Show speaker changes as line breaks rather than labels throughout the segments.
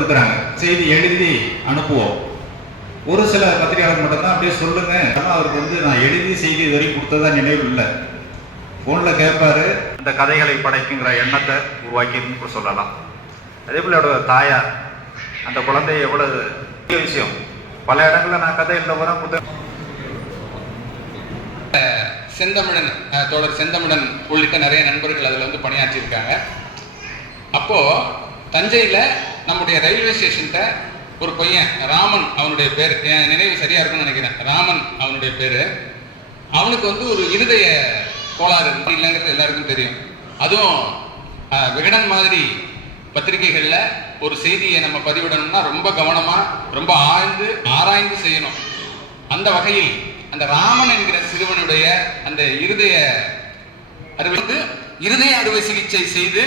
இருக்கிறாங்க செய்தி எழுதி அனுப்புவோம். ஒரு சில பத்திரிகையாளர் மட்டும்தான் அப்படியே சொல்லுங்க. ஆனால் அவருக்கு வந்து நான் எழுதி செய்தி இது வரைக்கும் கொடுத்ததா நினைவு இல்லை. ஃபோனில் கேட்பாரு
அந்த கதைகளை படைக்குங்கிற எண்ணத்தை உருவாக்கி சொல்லலாம். அதே போல அவரோட தாயார் அந்த குழந்தை எவ்வளவு பெரிய விஷயம். பல இடங்கள்ல நான் கதை எழுத வரேன் புத்தகம்.
செந்தமிழன் தோழர் செந்தமிழன் உள்ளிட்ட நிறைய நண்பர்கள் அதில் வந்து பணியாற்றியிருக்காங்க. அப்போ தஞ்சையில் நம்முடைய ரயில்வே ஸ்டேஷன்கிட்ட ஒரு பையன் ராமன் அவனுடைய பேர். என் நினைவு சரியா இருக்கும்னு நினைக்கிறேன். ராமன் அவனுடைய பேர். அவனுக்கு வந்து ஒரு இருதய கோளாறு இல்லைங்கிறது எல்லாருக்கும் தெரியும். அதுவும் விகடன் மாதிரி பத்திரிகைகளில் ஒரு செய்தியை நம்ம பதிவிடணும்னா ரொம்ப கவனமாக ரொம்ப ஆழ்ந்து ஆராய்ந்து செய்யணும். அந்த வகையில் அந்த ராமன் என்கிற சிறுவனுடைய அந்த இருதய அறுவை வந்து இருதய அறுவை சிகிச்சை செய்து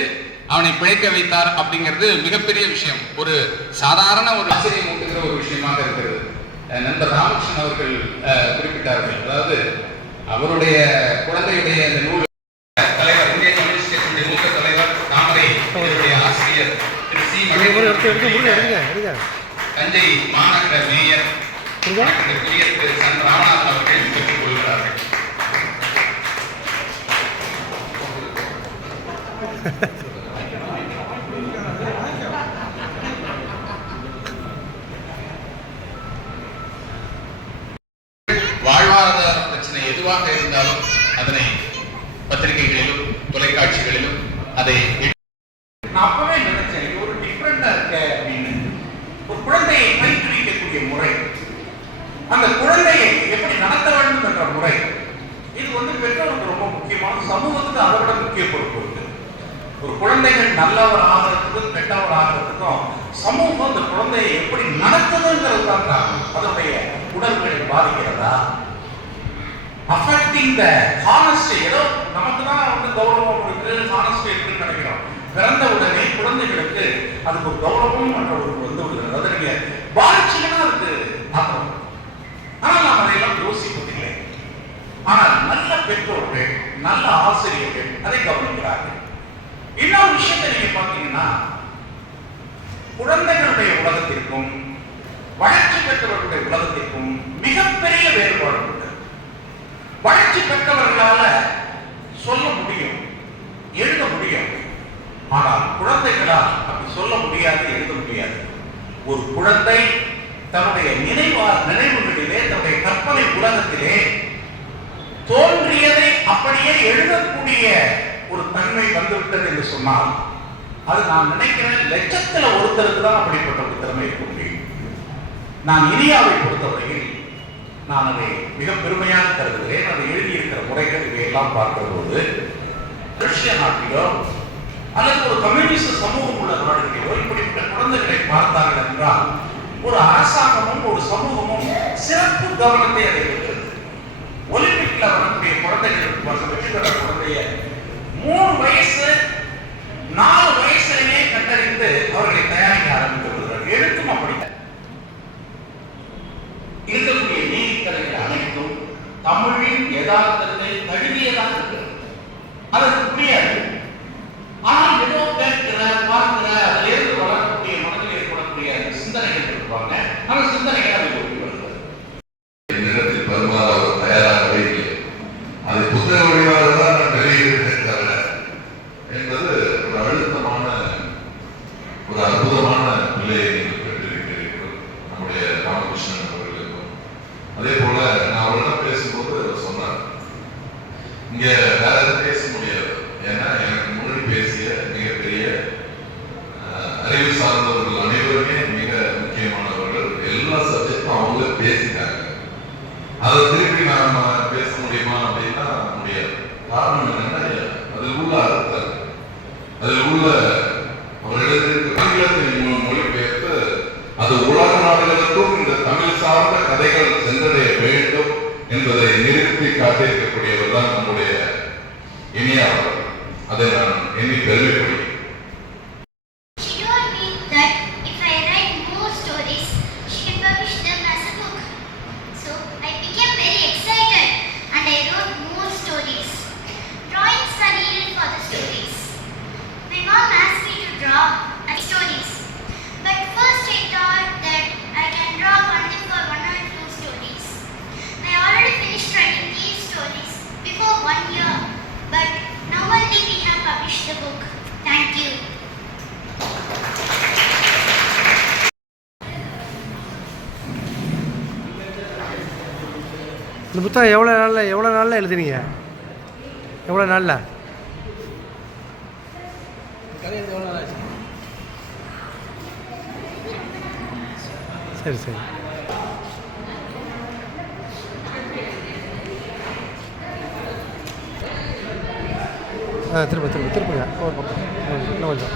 அவனை பிழைக்க வைத்தார் அப்படிங்கிறது மிகப்பெரிய விஷயம். ஒரு சாதாரண ஒரு
ஆச்சரியம் ஊட்டுகிற ஒரு விஷயமாக இருக்கிறது. நண்பர் ராமகிருஷ்ணன் அவர்கள் குறிப்பிட்டார்கள். அதாவது அவருடைய குழந்தையுடைய அந்த நூல் தலைவர் இந்திய கம்யூனிஸ்ட் கட்சியினுடைய மூத்த தலைவர் தாமரை ஆசிரியர் திரு சி. தஞ்சை மாநகர மேயர் திரு பிரச்சனை எதுவாக இருந்தாலும் அதனை பத்திரிகைகளிலும் தொலைக்காட்சிகளிலும் அதை
அப்பவே நினைச்சேன் ஒரு டிஃப்ரெண்டா இருக்க அப்படின்னு. ஒரு குழந்தையை பயிற்றுவிக்கக்கூடிய முறை. அந்த குழந்தையை எப்படி நடத்த வேண்டும் என்ற முறை. இது வந்து பெற்றோருக்கு ரொம்ப முக்கியமான சமூகத்துக்கு அதை விட முக்கிய பொறுப்பு இருக்கு ஒரு குழந்தைகள் நல்லவர் ஆகிறதுக்கும் கெட்டவர் ஆகிறதுக்கும் சமூகம் அந்த குழந்தையை எப்படி நடத்துதுங்கிறது தான் அதனுடைய உடல்களை பாதிக்கிறதா? அஃபெக்டிங் த ஹானஸ்டி ஏதோ நமக்கு தான் வந்து கௌரவம் இருக்கு ஹானஸ்டி இருக்குன்னு நினைக்கிறோம். பிறந்த உடனே குழந்தைகளுக்கு அதுக்கு ஒரு கௌரவம் என்ற ஒரு வந்து விடுறது அதாவது நீங்க பாதிச்சீங்கன்னா அதுக்கு பார்க்கணும். ஆனால் நாம் அதையெல்லாம் யோசிப்பதில்லை. ஆனால் நல்ல பெற்றோர்கள் நல்ல ஆசிரியர்கள் அதை கவனிக்கிறார்கள். இன்னொரு விஷயத்தை நீங்க பார்த்தீங்கன்னா குழந்தைகளுடைய உலகத்திற்கும் வளர்ச்சி பெற்றவர்களுடைய உலகத்திற்கும் மிகப்பெரிய வேறுபாடு உண்டு வளர்ச்சி பெற்றவர்களால சொல்ல முடியும் எழுத முடியும் ஆனால் குழந்தைகளால் அப்படி சொல்ல முடியாது எழுத முடியாது. ஒரு குழந்தை தன்னுடைய நினைவா நினைவுகளிலே தன்னுடைய கற்பனை உலகத்திலே தோன்றியதை அப்படியே எழுதக்கூடிய ஒரு தன்மை வந்துவிட்டது என்று சொன்னால் அது நான் நினைக்கிறேன் லட்சத்துல ஒருத்தருக்கு தான் அப்படிப்பட்ட ஒரு திறமை இருக்க முடியும். நான் இந்தியாவை பொறுத்தவரையில் நான் அதை மிக பெருமையாக கருதுகிறேன். அதை எழுதியிருக்கிற முறைகள் இவையெல்லாம் பார்க்கிற போது ரஷ்ய நாட்டிலோ அல்லது ஒரு கம்யூனிஸ்ட் சமூகம் உள்ள நாடுகளிலோ இப்படிப்பட்ட குழந்தைகளை பார்த்தார்கள் என்றால் ஒரு அரசாங்கமும் ஒரு சமூகமும் சிறப்பு கவனத்தை அதை வைக்கிறது ஒலிம்பிக்ல வரக்கூடிய குழந்தைகளுக்கு வெற்றி பெற குழந்தைய தமிழின் யதார்த்தத்தை தழுவியதாக இருக்கிறது. அதற்கு புரியாது. ஆனால் ஏதோ கேட்கிற பார்க்கிற அதிலிருந்து வளரக்கூடிய மனதில் ஏற்படக்கூடிய அந்த சிந்தனைகள் இருப்பாங்க. அந்த சிந்தனைகள் அது ஒட்டி வருகிறது
என்னிடத்தில் வருமாறு அவர் தயாராகவே இல்லை அது புத்தக வடிவாக தான் நான் வெளியிடுகிறேன் தவிர என்பது ஒரு அழுத்தமான ஒரு அற்புதம் சார்ந்த கதைகள் சென்றடைய வேண்டும் என்பதை நிறுத்தி காட்டியிருக்கக்கூடியவர் தான் நம்முடைய
one year. But now only we have published the book. Thank you.
இந்த புத்தகம் எவ்வளோ நாளில் எவ்வளோ நாளில் எழுதுனீங்க எவ்வளோ நாளில் சரி சரி திரும்ப திரும்ப திரும்புங்க ஒரு பக்கம் இன்னும் கொஞ்சம்.